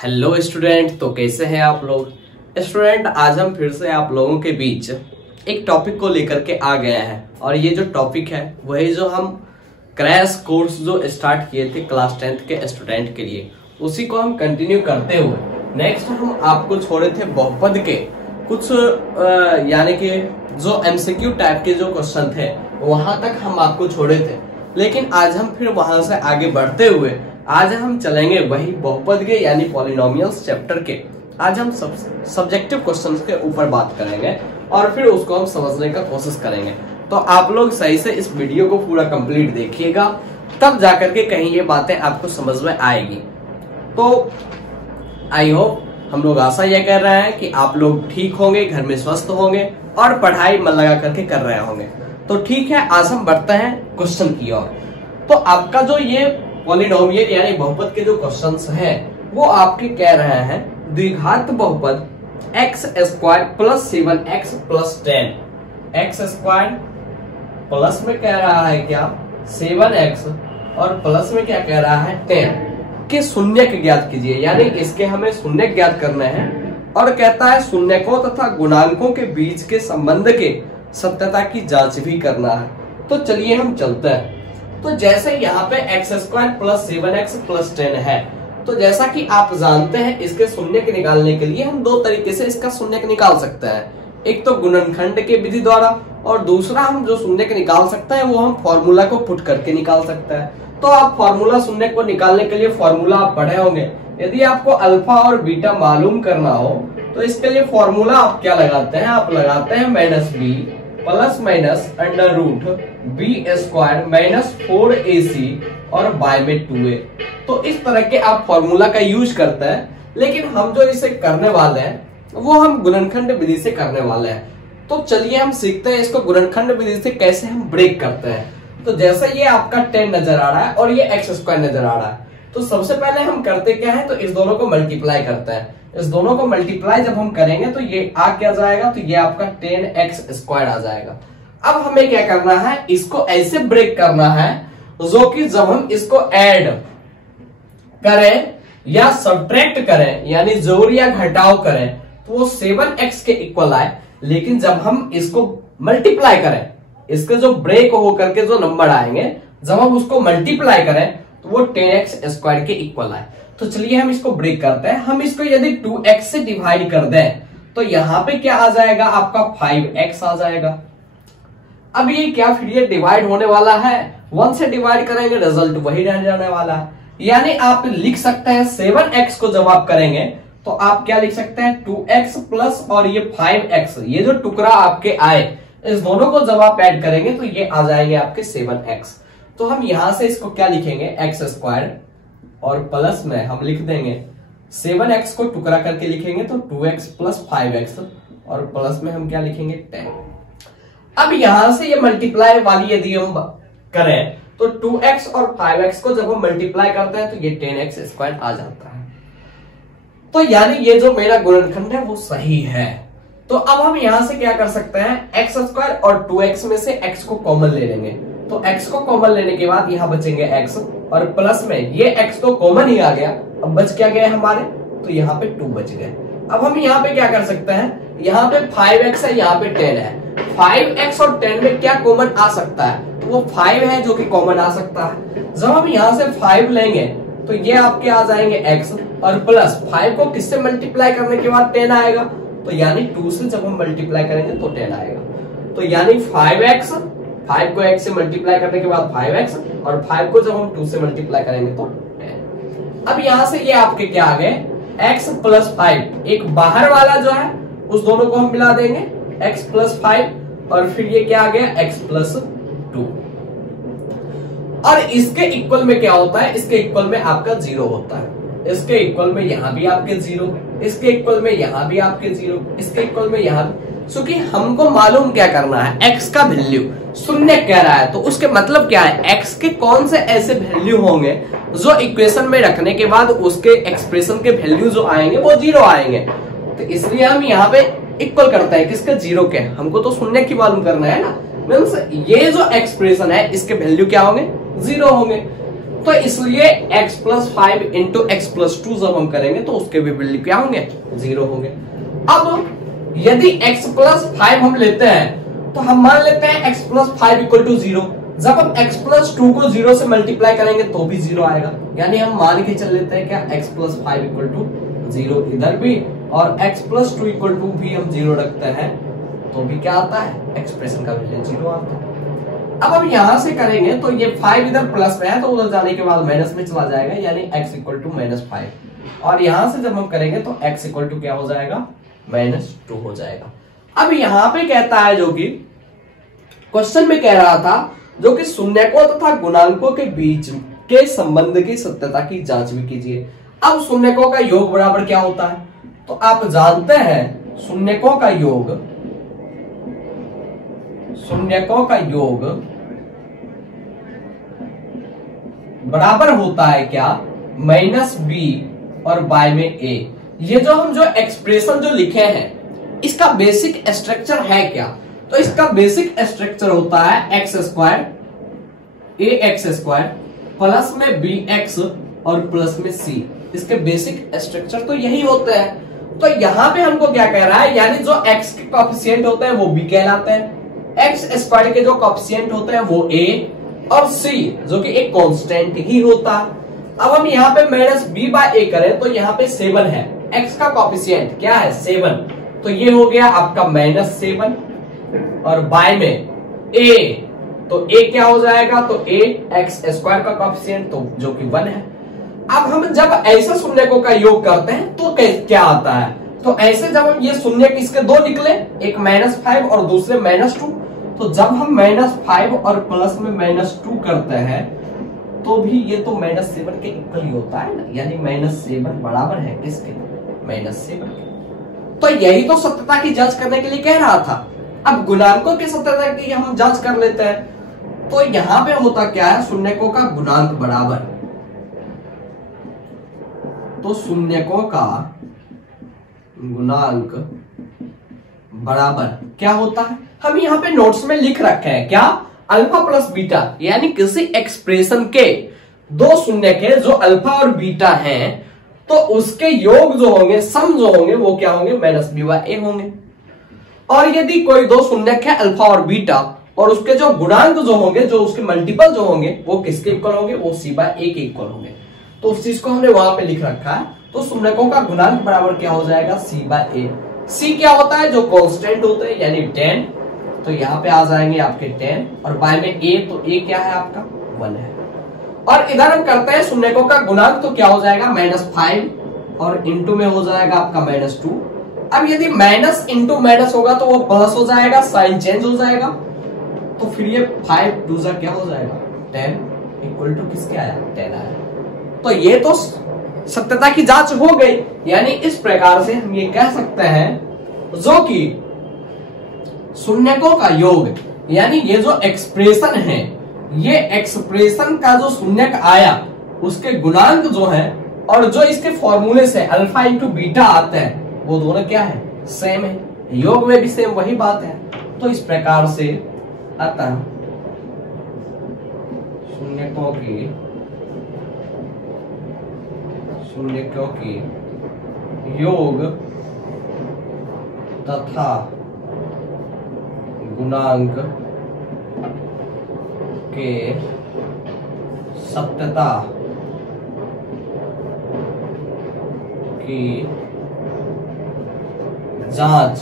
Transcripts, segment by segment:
Hello student, तो कैसे हैं आप लोग। स्टूडेंट, आज हम फिर से आप लोगों के बीच एक टॉपिक को लेकर के आ गए हैं और ये जो टॉपिक है वही जो हम क्रैश कोर्स जो स्टार्ट किए थे क्लास 10th के स्टूडेंट के लिए, उसी को हम कंटिन्यू करते हुए नेक्स्ट हम आपको छोड़े थे बहुपद के कुछ यानी कि जो एमसीक्यू टाइप के जो क्वेश्चन थे वहां तक हम आपको छोड़े थे। लेकिन आज हम फिर वहां से आगे बढ़ते हुए आज हम चलेंगे वही बहुपद के यानी पॉलिनोमियल्स चैप्टर के। आज हम सब्जेक्टिव क्वेश्चंस के ऊपर बात करेंगे और फिर उसको हम समझने का कोशिश करेंगे। तो आप लोग सही से इस वीडियो को पूरा कंप्लीट देखिएगा, तब जाकर के कहीं ये बातें आपको समझ में आएगी। तो आई होप, हम लोग आशा यह कर रहे हैं कि आप लोग ठीक होंगे, घर में स्वस्थ होंगे और पढ़ाई मन लगा करके कर रहे होंगे। तो ठीक है, आज हम बढ़ते हैं क्वेश्चन की ओर। तो आपका जो ये पॉलिनोमियल यानी बहुपद के जो क्वेश्चंस हैं वो आपके कह रहे हैं द्विघात बहुपद x square plus 7x plus 10। x square plus में कह रहा है क्या 7x और प्लस में क्या कह रहा है 10 के शून्यक ज्ञात कीजिए, यानी इसके हमें शून्यक ज्ञात करना है। और कहता है शून्यकों तथा गुणांकों के बीच के संबंध के सत्यता की जांच भी करना है। तो चलिए हम चलते हैं। तो जैसे यहाँ पे x square plus 7x plus 10 है, तो जैसा कि आप जानते हैं इसके शून्यक निकालने के लिए हम दो तरीके से इसका शून्यक निकाल सकते हैं। एक तो गुणनखंड के विधि द्वारा और दूसरा हम जो शून्यक निकाल सकते हैं वो हम फॉर्मूला को पुट करके निकाल सकते हैं। तो आप फॉर्मूला शून्यक को निकालने के लिए फॉर्मूला आप पढ़े होंगे। यदि आपको अल्फा और बीटा मालूम करना हो तो इसके लिए फॉर्मूला आप क्या लगाते हैं, आप लगाते हैं minus B plus minus under root B square minus 4ac और बाय में 2a। तो इस तरह के आप फॉर्मूला का यूज करते हैं। लेकिन हम जो इसे करने वाले हैं वो हम गुणनखंड विधि से करने वाले हैं। तो चलिए हम सीखते हैं इसको गुणनखंड विधि से कैसे हम ब्रेक करते हैं। तो जैसे ये आपका 10 नजर आ रहा है और ये x स्क्वायर नजर आ रहा है, तो सबसे पहले हम करते क्या है, तो इस दोनों को मल्टीप्लाई करते हैं। इस दोनों को मल्टीप्लाई जब हम करेंगे तो ये आ क्या जाएगा, तो ये आपका 10x स्क्वायर आ जाएगा। अब हमें क्या करना है, इसको ऐसे ब्रेक करना है जो कि जब हम इसको ऐड करें या सब्ट्रैक्ट करें यानी जोड़ या घटाव करें तो वो 7x के इक्वल आए। लेकिन जब हम इसको मल्टीप्लाई करें, इसके जो ब्रेक होकर के जो नंबर आएंगे जब हम उसको मल्टीप्लाई करें तो वो 10x स्क्वायर के इक्वल आए। तो चलिए हम इसको ब्रेक करते हैं। हम इसको यदि 2x से डिवाइड कर दें तो यहां पे क्या आ जाएगा, आपका 5x आ जाएगा। अब ये क्या, फिर ये डिवाइड होने वाला है, 1 से डिवाइड करेंगे रिजल्ट वही रह जाने वाला है। यानी आप लिख सकते हैं 7x को जब आप करेंगे तो आप क्या लिख सकते हैं 2x प्लस और ये 5x, ये जो टुकड़ा आपके आए इस दोनों को जब आप ऐड करेंगे तो ये आ जाएंगे आपके 7x। तो हम यहां से इसको क्या लिखेंगे x स्क्वायर और प्लस में हम लिख देंगे 7x को टुकड़ा करके लिखेंगे तो 2x प्लस 5x और प्लस में हम क्या लिखेंगे 10। अब यहां से ये मल्टीप्लाई वाली यदि हम करें तो 2x और 5x को जब हम मल्टीप्लाई करते हैं तो ये 10x स्क्वायर आ जाता है। तो यानी ये जो मेरा गुणनखंड है वो सही है। तो अब हम यहां से क्या कर सकते हैं, x स्क्वायर और 2x में से x को कॉमन ले लेंगे। तो x को कॉमन लेने के बाद यहां बचेंगे x और प्लस में ये x तो कॉमन ही आ गया। अब बच क्या गया हमारे, तो यहाँ पे 2 बच गए। अब हम यहाँ पे क्या कर सकते हैं, यहाँ पे 5x है, यहाँ पे 10 है। 5x और 10 में क्या कॉमन आ सकता है, तो वो 5 है जो कि कॉमन आ सकता है। जब हम यहाँ से 5 लेंगे तो ये आपके आ जाएंगे x और प्लस 5 को किससे मल्टीप्लाई करने के बाद 10 आएगा, तो यानी 2 से जब हम मल्टीप्लाई करेंगे तो 10 आएगा। तो यानी 5x, 5 को x से मल्टीप्लाई करने के बाद 5x और 5 को जब हम 2 से मल्टीप्लाई करेंगे तो 10। अब यहां से ये आपके क्या आ गए, x प्लस 5, एक बाहर वाला जो है उस दोनों को हम मिला देंगे x प्लस 5 और फिर ये क्या आ गया x प्लस 2। और इसके इक्वल में क्या होता है, इसके इक्वल में आपका 0 होता है। इसके इक्वल में यहां भी आपके 0, इसके इक्वल में यहां भी आपके 0, इसके इक्वल में यहां भी। क्योंकि हमको मालूम क्या करना है, x का वैल्यू शून्य कह रहा है तो उसके मतलब क्या है, x के कौन से ऐसे वैल्यू होंगे जो इक्वेशन में रखने के बाद उसके एक्सप्रेशन के वैल्यू जो आएंगे वो 0 आएंगे। तो इसलिए हम यहाँ पे इक्वल करते हैं किसके, 0 के। हमको तो शून्य की मालूम करना है ना, मीन्स ये जो एक्सप्रेशन है इसके वैल्यू क्या होंगे, 0 होंगे। तो इसलिए x plus 5 into x plus 2 जब हम करेंगे तो उसके भी वैल्यू क्या होंगे, 0 होंगे। अब यदि x प्लस 5 हम लेते हैं तो हम मान लेते हैं x प्लस 5 इक्वल टू 0। जब हम x प्लस 2 को 0 से मल्टीप्लाई करेंगे तो भी 0 आएगा, यानी हम मान के चल लेते हैं क्या x प्लस 5 इक्वल टू 0 इधर भी, और x प्लस 2 इक्वल टू भी हम 0 रखते हैं तो भी क्या आता है, एक्सप्रेशन का वैल्यू 0 आता है। अब हम यहां से करेंगे तो ये 5 इधर प्लस में है तो उधर जाने के बाद माइनस में चला जाएगा, यानी x इक्वल टू -5, और यहां से जब हम करेंगे तो x इक्वल टू क्या हो जाएगा, -2 हो जाएगा। अब यहां पे कहता है, जो कि क्वेश्चन में कह रहा था, जो कि शून्यकों तथा गुणांकों के बीच के संबंध की सत्यता की जांच भी कीजिए। अब शून्यकों का योग बराबर क्या होता है, तो आप जानते हैं शून्यकों का योग बराबर होता है क्या, -b और y में a। ये जो हम जो एक्सप्रेशन जो लिखे हैं इसका बेसिक स्ट्रक्चर है क्या, तो इसका बेसिक स्ट्रक्चर होता है x square ax square plus में bx और प्लस में c। इसके बेसिक स्ट्रक्चर तो यही होते हैं। तो यहां पे हमको क्या कह रहा है, यानी जो x के कोएफिशिएंट होते हैं वो b कहलाते हैं, एक्स स्क्वायर के जो कोएफिशिएंट होते हैं वो a, और c जो कि एक कांस्टेंट ही होता है। अब हम यहाँ पे -b/a करें तो यहाँ पे 7 है, x का कोएफिशिएंट क्या है 7, तो ये हो गया आपका -7, और y में a, तो a क्या हो जाएगा, तो a एक्स स्क्वायर का कोएफिशिएंट तो जो कि 1 है। अब हम जब ऐसे शून्यकों का योग करते हैं तो क्या आता है, तो ऐसे जब हम ये शून्य इसके दो निकले, एक -5 और दूसरे -2, तो जब हम -5 और प्लस में -2 करते हैं तो भी ये तो -7 के इक्वल ही होता है ना, यानी -7 बराबर है किसके, -7 के। तो यही to सत्यता की जांच करने के लिए कह रहा था। अब गुणांकों की सत्यता की हम जांच कर लेते हैं, तो यहां पे होता क्या है, शून्यकों का गुणांक बराबर, तो शून्यकों का गुणांक बराबर क्या होता है, हम यहाँ पे नोट्स में लिख रखे हैं क्या, अल्फा प्लस बीटा, यानी किसी एक्सप्रेशन के दो शून्य के जो अल्फा और बीटा हैं तो उसके योग जो होंगे, सम जो होंगे वो क्या होंगे, -b/a होंगे। और यदि कोई दो शून्य है अल्फा और बीटा और उसके जो गुणांक जो होंगे, जो उसके मल्टीपल जो होंगे वो किसके इक्वल होंगे, वो c/a के इक्वल होंगे। तो उस चीज को हमने वहां पे लिख रखा है। तो शून्यकों का गुणांक बराबर क्या हो जाएगा, c/a। c क्या होता है, जो कांस्टेंट होते हैं, यानी 10, तो यहाँ पे आ जाएंगे आपके 10, और y में a, तो a क्या है आपका 1 है। और इधर हम करते हैं शून्यकों का गुणांक, तो क्या हो जाएगा -5 और इंटू में हो जाएगा आपका -2। अब यदि माइनस इंटू माइनस होगा तो वो प्लस हो जाएगा, साइन चेंज हो जाएगा, तो फिर ये 5 2 क्या हो जाएगा 10 इक्वल टू किसके आया 10 आया। तो ये तो सत्यता की जांच हो गई। यानी इस प्रकार से हम ये कह सकते हैं जो कि शून्यकों का योग, यानी ये जो एक्सप्रेशन है, ये एक्सप्रेशन का जो शून्यक आया उसके गुणांक जो है और जो इसके फॉर्मूले से अल्फा इंटू बीटा आते हैं वो दोनों क्या है, सेम है। योग में भी सेम वही बात है। तो इस प्रकार से अतः शून्यकों की योग तथा गुणांक के सत्यता की जांच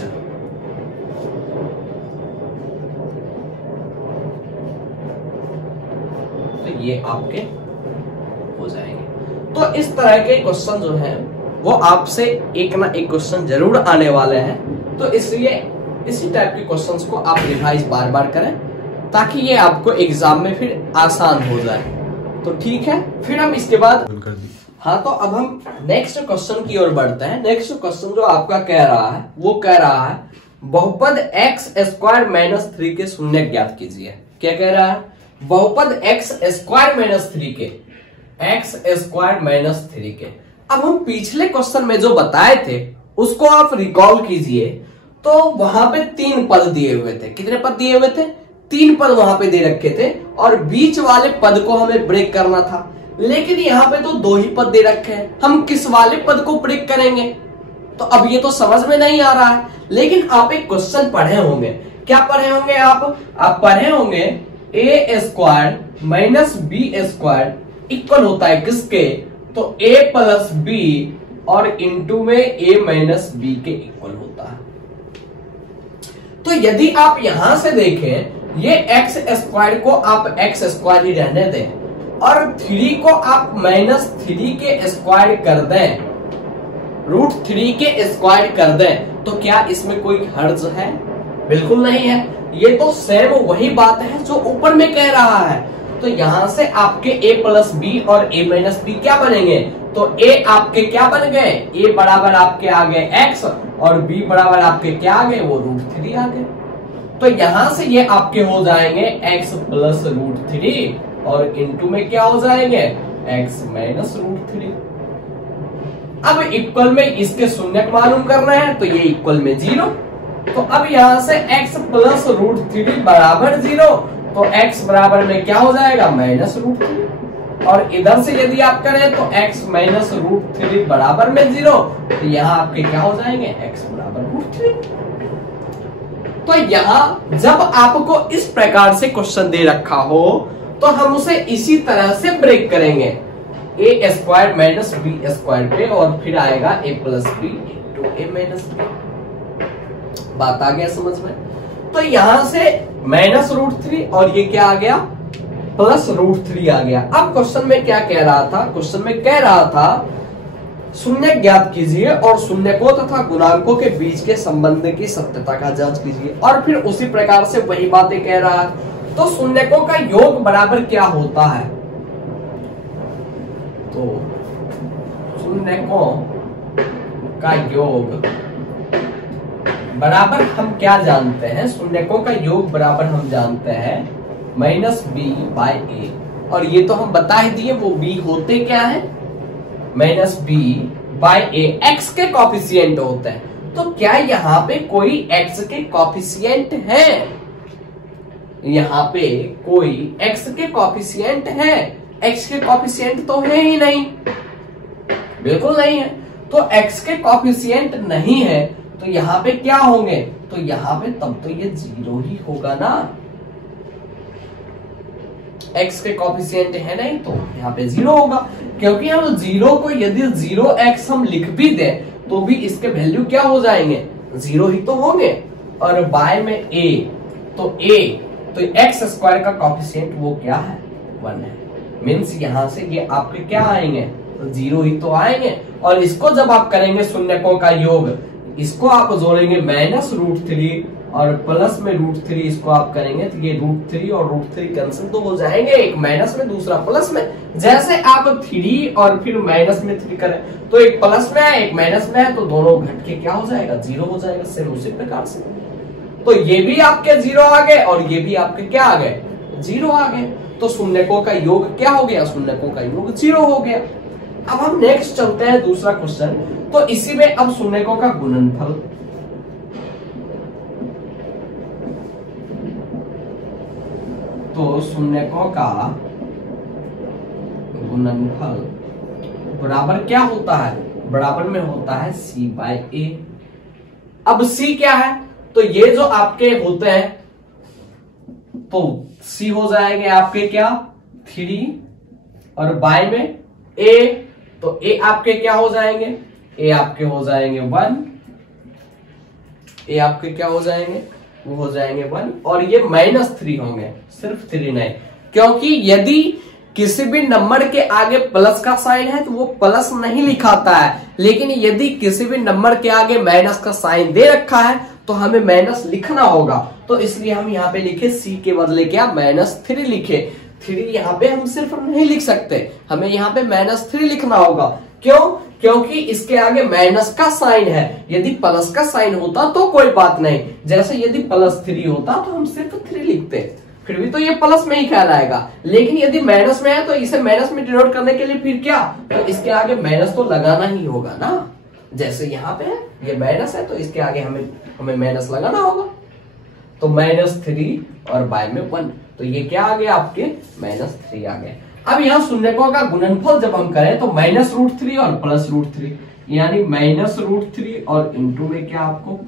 तो ये आपके हो जाएंगे। तो इस तरह के क्वेश्चन जो है वो आपसे एक ना एक क्वेश्चन जरूर आने वाले हैं। तो इसलिए इसी टाइप के क्वेश्चंस को आप रिवाइज बार बार करें ताकि ये आपको एग्जाम में फिर आसान हो जाए। तो ठीक है, फिर हम इसके बाद हाँ, तो अब हम नेक्स्ट क्वेश्चन की ओर बढ़ते हैं। नेक्स्ट क्वेश्चन जो आपका कह रहा है वो कह रहा है बहुपद x स्क्वायर माइनस 3 के शून्य ज्ञात कीजिए। क्या कह रहा है, बहुपद x स्क्वायर माइनस 3 के, x स्क्वायर माइनस 3 के। अब हम पिछले क्वेश्चन में जो बताए थे उसको आप रिकॉल कीजिए। तो वहां पे 3 पद दिए हुए थे। कितने पद दिए हुए थे, 3 पद वहां पे दे रखे थे और बीच वाले पद को हमें ब्रेक करना था। लेकिन यहाँ पे तो 2 ही पद दे रखे हैं, हम किस वाले पद को प्रयोग करेंगे? तो अब ये तो समझ में नहीं आ रहा है। लेकिन आप एक क्वेश्चन पढ़े होंगे, क्या पढ़े होंगे आप पढ़े होंगे A square minus B square equal होता है किसके? तो ए प्लस बी और इंटू में ए माइनस बी के इक्वल होता है। तो यदि आप यहां से देखें, ये एक्स स्क्वायर को आप एक्स स्क्वायर ही रहने दें और 3 को आप -3 के स्क्वायर कर दें, √3 के स्क्वायर कर दें, तो क्या इसमें कोई हर्ज है? बिल्कुल नहीं है। ये तो सेम वही बात है जो ऊपर में कह रहा है। तो यहां से आपके a प्लस बी और a माइनस बी क्या बनेंगे? तो a आपके क्या बन गए? a बराबर आपके आ गए x और b बराबर आपके क्या आ गए? वो √3 आ गए। तो यहां से ये आपके हो जाएंगे x प्लस √3 और इंटू में क्या हो जाएंगे? x minus √3। अब इक्वल में इसके शून्य मालूम करना है, तो ये इक्वल में 0। तो अब यहां से x प्लस √3 बराबर 0, तो x बराबर में क्या हो जाएगा? माइनस √3। और इधर से यदि आप करें तो x माइनस √3 बराबर में 0, तो यहाँ आपके क्या हो जाएंगे? x बराबर √3। तो यहाँ जब आपको इस प्रकार से क्वेश्चन दे रखा हो तो हम उसे इसी तरह से ब्रेक करेंगे, ए स्क्वायर माइनस बी स्क्वायर पे, और फिर आएगा ए प्लस बी इंटू ए माइनस बी। बात आ गया समझ में? तो यहां से माइनस √3 और ये क्या आ गया? प्लस √3 आ गया। अब क्वेश्चन में क्या कह रहा था? क्वेश्चन में कह रहा था शून्य ज्ञात कीजिए और शून्यकों तथा गुणांकों के बीच के संबंध की सत्यता का जांच कीजिए, और फिर उसी प्रकार से वही बातें कह रहा है। तो शून्यकों का योग बराबर क्या होता है? तो शून्यकों का योग बराबर हम क्या जानते हैं? शून्यकों का योग बराबर हम जानते हैं -b/a, और ये तो हम बता ही दिए वो b होते क्या है? -b/a, x के कॉफिशिएंट होते हैं। तो क्या यहाँ पे कोई x के कॉफिशिएंट है? यहाँ पे कोई x के कॉफिशिएंट है? x के कॉफिशिएंट तो है ही नहीं, बिल्कुल नहीं है। तो x के कॉफिशिएंट नहीं है तो यहाँ पे क्या होंगे? तो यहाँ पे तब तो ये 0 ही होगा ना। x के कॉफिशिएंट है नहीं तो यहाँ पे 0 होगा, क्योंकि हम 0 को यदि 0x हम लिख भी दें तो भी इसके वैल्यू क्या हो जाएंगे? 0 ही तो होंगे। और बाय में a, तो x स्क्वायर का कॉफिशिएंट वो क्या है? 1 है। मीन्स यहां से ये आपके क्या आएंगे? 0 ही तो आएंगे। और इसको जब आप करेंगे शून्यकों का योग, इसको आप जोड़ेंगे -√3 और प्लस में √3, इसको आप करेंगे तो ये √3 और √3 कैंसिल तो हो जाएंगे, एक माइनस में दूसरा प्लस में। जैसे आप 3 और फिर माइनस में 3 करें तो एक प्लस में है एक माइनस में है, तो दोनों घट के क्या हो जाएगा? 0 हो जाएगा। सेम उसी प्रकार से तो ये भी आपके 0 आ गए और ये भी आपके क्या आ गए? 0 आ गए। तो शून्यकों का योग क्या हो गया? शून्यकों का योग 0 हो गया। अब हम नेक्स्ट चलते हैं दूसरा क्वेश्चन। तो इसी में अब शून्यकों का गुणनफल, तो शून्यकों का गुणनफल बराबर क्या होता है? बराबर में होता है c/a। अब c क्या है? तो ये जो आपके होते हैं तो c हो जाएंगे आपके क्या? 3, और बाय में a, तो a आपके क्या हो जाएंगे? a आपके हो जाएंगे 1, a आपके क्या हो जाएंगे? वो हो जाएंगे 1, और ये -3 होंगे, सिर्फ 3 नहीं, क्योंकि यदि किसी भी नंबर के आगे प्लस का साइन है तो वो प्लस नहीं लिखाता है, लेकिन यदि किसी भी नंबर के आगे माइनस का साइन दे रखा है तो हमें माइनस लिखना होगा। तो इसलिए हम यहाँ पे लिखे c के बदले क्या? -3 लिखे। 3 यहाँ पे हम सिर्फ नहीं लिख सकते, हमें यहाँ पे -3 लिखना होगा। क्यों? क्योंकि इसके आगे माइनस का साइन है। यदि प्लस का साइन होता तो कोई बात नहीं, जैसे यदि +3 होता तो हम सिर्फ 3 लिखते, फिर भी तो ये प्लस में ही कहलाएगा। लेकिन यदि माइनस में है तो इसे माइनस में डिनोट करने के लिए फिर क्या? तो इसके आगे माइनस तो लगाना ही होगा ना। जैसे यहाँ पे है ये माइनस है तो इसके आगे हमें माइनस लगाना होगा। तो -3 और बाय में 1, तो ये क्या आ गया आपके? -3 आ गए। अब यहाँ शून्यकों का गुणनफल जब हम करें तो -√3 और +√3, यानी -√3 और इंटू में क्या आपको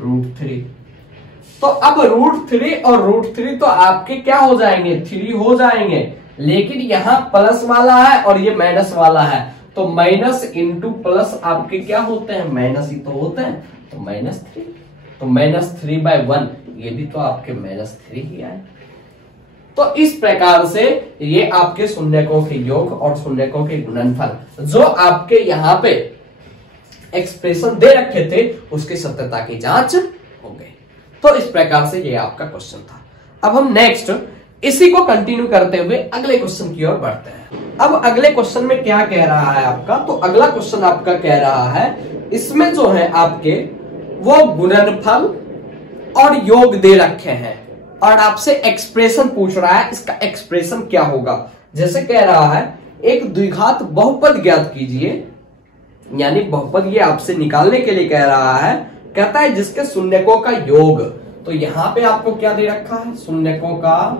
√3। तो अब √3 और √3 तो आपके क्या हो जाएंगे, 3 हो जाएंगे, लेकिन यहाँ प्लस वाला है और ये माइनस वाला है, तो माइनस इंटू प्लस आपके क्या होते हैं, माइनस ही तो होते हैं, तो -3। तो -3/1 ये भी तो आपके -3 ही आए। तो इस प्रकार से ये आपके शून्यकों के योग और शून्यकों के गुणनफल जो आपके यहाँ पे एक्सप्रेशन दे रखे थे उसकी सत्यता की जांच हो गई। तो इस प्रकार से ये आपका क्वेश्चन था। अब हम नेक्स्ट इसी को कंटिन्यू करते हुए अगले क्वेश्चन की ओर बढ़ते हैं। अब अगले क्वेश्चन में क्या कह रहा है आपका, तो अगला क्वेश्चन आपका कह रहा है इसमें जो है आपके वो गुणनफल और योग दे रखे हैं और आपसे एक्सप्रेशन पूछ रहा है, इसका एक्सप्रेशन क्या होगा। जैसे कह रहा है एक द्विघात बहुपद ज्ञात कीजिए, यानी बहुपद ये आपसे निकालने के लिए कह रहा है, कहता है जिसके शून्यकों का योग। तो यहां पे आपको क्या दे रखा है, शून्यकों का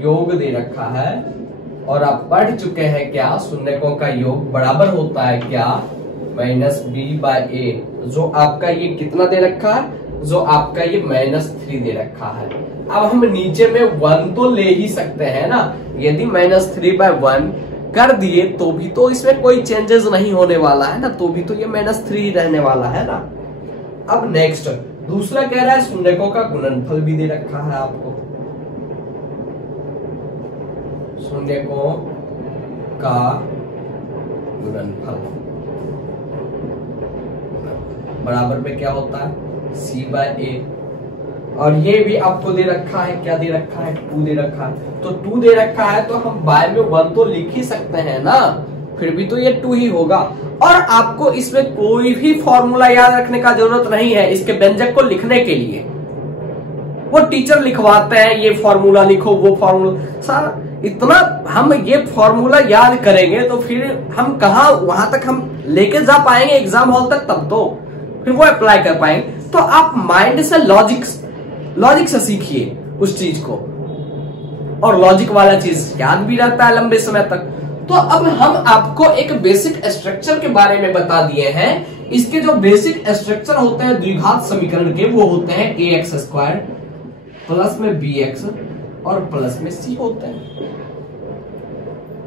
योग दे रखा है और आप पढ़ चुके हैं क्या, शून्यकों का योग बराबर होता है क्या, -b/a। जो आपका ये कितना दे रखा है, जो आपका ये -3 दे रखा है। अब हम नीचे में 1 तो ले ही सकते हैं ना, यदि -3/1 कर दिए तो भी तो इसमें कोई चेंजेस नहीं होने वाला है ना, तो भी तो ये -3 रहने वाला है ना। अब नेक्स्ट दूसरा कह रहा है शून्यकों का गुणनफल भी दे रखा है आपको, शून्यकों का गुणनफल बराबर में क्या होता है, c/a। और ये भी आपको दे रखा है, क्या दे रखा है, 2 दे रखा है। तो 2 दे रखा है तो हम बाय में 1 तो लिख ही सकते हैं ना, फिर भी तो ये 2 ही होगा। और आपको इसमें कोई भी फॉर्मूला याद रखने का जरूरत नहीं है इसके व्यंजक को लिखने के लिए, वो टीचर लिखवाते हैं, ये फॉर्मूला लिखो वो फॉर्मूला, सारा इतना हम ये फॉर्मूला याद करेंगे तो फिर हम कहा वहां तक हम लेके जा पाएंगे एग्जाम हॉल तक, तब तो फिर वो अप्लाई कर पाएंगे। तो आप माइंड से लॉजिक से सीखिए उस चीज को, और लॉजिक वाला चीज याद भी रहता है लंबे समय तक। तो अब हम आपको एक बेसिक स्ट्रक्चर के बारे में बता दिए हैं। इसके जो बेसिक स्ट्रक्चर होते हैं द्विघात समीकरण के, वो होते हैं ax² प्लस में bx और प्लस में c होते हैं।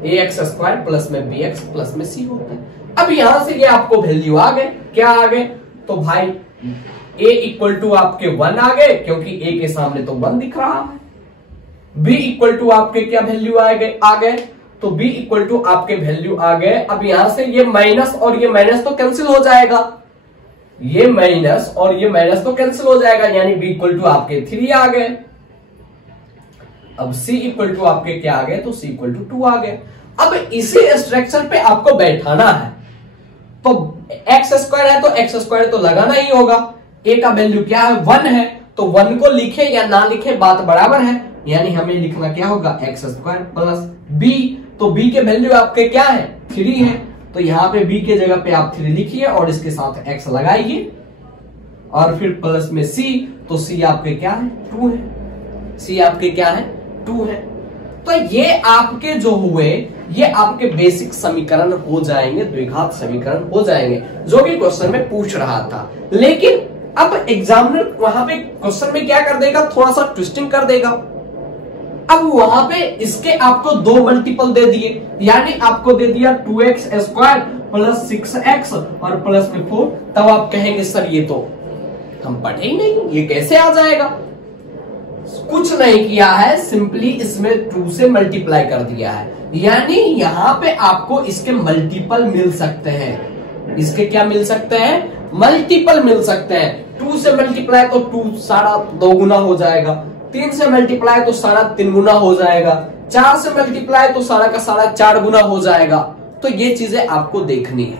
ax² प्लस में bx प्लस में c होते हैं। अब यहां से ये आपको वैल्यू आ गए, क्या आ गए, तो भाई a इक्वल टू आपके 1 आ गए, क्योंकि a के सामने तो 1 दिख रहा है। b इक्वल टू आपके क्या वैल्यू आ गए, तो b इक्वल टू आपके वैल्यू आ गए। अब यहां से ये माइनस और ये माइनस तो कैंसिल हो जाएगा, ये माइनस और ये माइनस तो कैंसिल हो जाएगा, यानी b इक्वल टू आपके 3 आ गए। अब c इक्वल टू आपके क्या आ गए, तो c इक्वल टू 2 आ गए। अब इसी स्ट्रक्चर पे आपको बैठाना है, तो x² है तो x² तो लगाना ही होगा। a का वैल्यू क्या है, 1 है, तो 1 को लिखे या ना लिखे बात बराबर है, यानी हमें लिखना क्या होगा, x² प्लस b। तो b के वैल्यू आपके क्या है, 3 है, तो यहाँ पे b के जगह पे आप 3 लिखिए और इसके साथ x लगाइए, और फिर प्लस में c, तो c आपके क्या है, 2 है, c आपके क्या है, 2 है। तो ये आपके जो हुए ये आपके बेसिक समीकरण हो जाएंगे, द्विघात समीकरण हो जाएंगे, जो कि क्वेश्चन में पूछ रहा था। लेकिन अब एग्जामिनर वहां पे क्वेश्चन में क्या कर देगा, थोड़ा सा ट्विस्टिंग कर देगा। अब वहां पे इसके आपको 2 मल्टीपल दे दिए, यानी आपको दे दिया 2x² प्लस 6x और प्लस में 4। तब आप कहेंगे सर ये तो हम पढ़े ही नहीं, ये कैसे आ जाएगा। कुछ नहीं किया है, सिंपली इसमें 2 से मल्टीप्लाई कर दिया है, यानी यहां पे आपको इसके मल्टीपल मिल सकते हैं। इसके क्या मिल सकते हैं, मल्टीपल मिल सकते हैं। 2 से मल्टीप्लाई तो 2 सारा 2 गुना हो जाएगा, 3 से मल्टीप्लाई तो सारा 3 गुना हो जाएगा, 4 से मल्टीप्लाई तो सारा का सारा 4 गुना हो जाएगा। तो ये चीजें आपको देखनी है,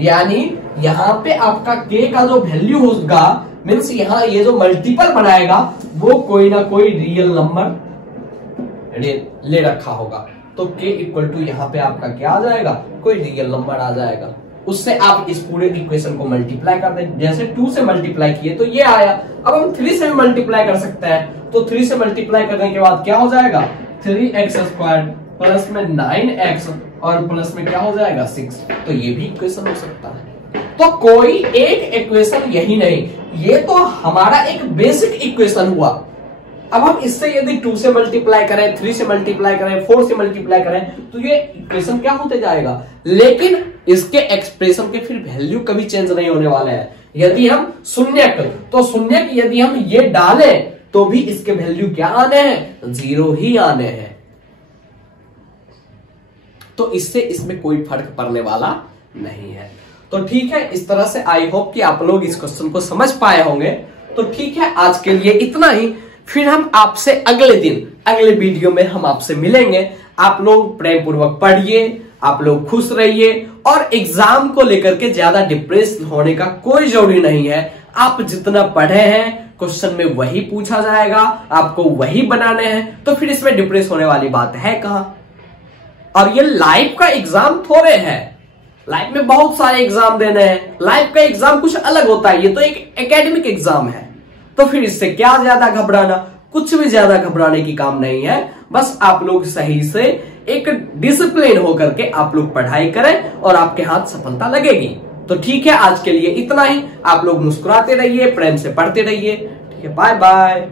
यानी यहाँ पे आपका k का जो वैल्यू होगा, मीन्स यहाँ ये जो मल्टीपल बनाएगा वो कोई ना कोई रियल नंबर ले रखा होगा। तो k इक्वल टू यहाँ पे आपका क्या आ जाएगा, कोई रियल नंबर आ जाएगा। उससे आप इस पूरे इक्वेशन को मल्टीप्लाई कर दें, जैसे 2 से मल्टीप्लाई किए तो ये आया। अब हम 3 से भी मल्टीप्लाई कर सकते हैं, तो 3 से मल्टीप्लाई करने के बाद क्या हो जाएगा 3x² प्लस में 9x और प्लस में क्या हो जाएगा 6। तो ये भी इक्वेशन हो सकता है। तो कोई एक इक्वेशन यही नहीं, ये तो हमारा एक बेसिक इक्वेशन हुआ। अब हम इससे यदि 2 से मल्टीप्लाई करें, 3 से मल्टीप्लाई करें, 4 से मल्टीप्लाई करें तो ये इक्वेशन क्या होते जाएगा, लेकिन इसके एक्सप्रेशन के फिर वैल्यू कभी चेंज नहीं होने वाले हैं। यदि हम शून्यक, तो शून्यक यदि हम ये डालें तो भी इसके वैल्यू क्या आने हैं, 0 ही आने हैं। तो इससे इसमें कोई फर्क पड़ने वाला नहीं है। तो ठीक है, इस तरह से आई होप कि आप लोग इस क्वेश्चन को समझ पाए होंगे। तो ठीक है, आज के लिए इतना ही। फिर हम आपसे अगले दिन अगले वीडियो में हम आपसे मिलेंगे। आप लोग प्रेम पूर्वक पढ़िए, आप लोग खुश रहिए और एग्जाम को लेकर के ज्यादा डिप्रेस होने का कोई जरूरी नहीं है। आप जितना पढ़े हैं क्वेश्चन में वही पूछा जाएगा, आपको वही बनाने हैं, तो फिर इसमें डिप्रेस होने वाली बात है कहां। और ये लाइफ का एग्जाम थोड़े है, लाइफ में बहुत सारे एग्जाम देने हैं। लाइफ का एग्जाम कुछ अलग होता है, ये तो एक एकेडमिक एग्जाम है। तो फिर इससे क्या ज्यादा घबराना, कुछ भी ज्यादा घबराने की काम नहीं है। बस आप लोग सही से एक डिसिप्लिन होकर के आप लोग पढ़ाई करें और आपके हाथ सफलता लगेगी। तो ठीक है, आज के लिए इतना ही। आप लोग मुस्कुराते रहिए, प्रेम से पढ़ते रहिए। ठीक है, बाय बाय।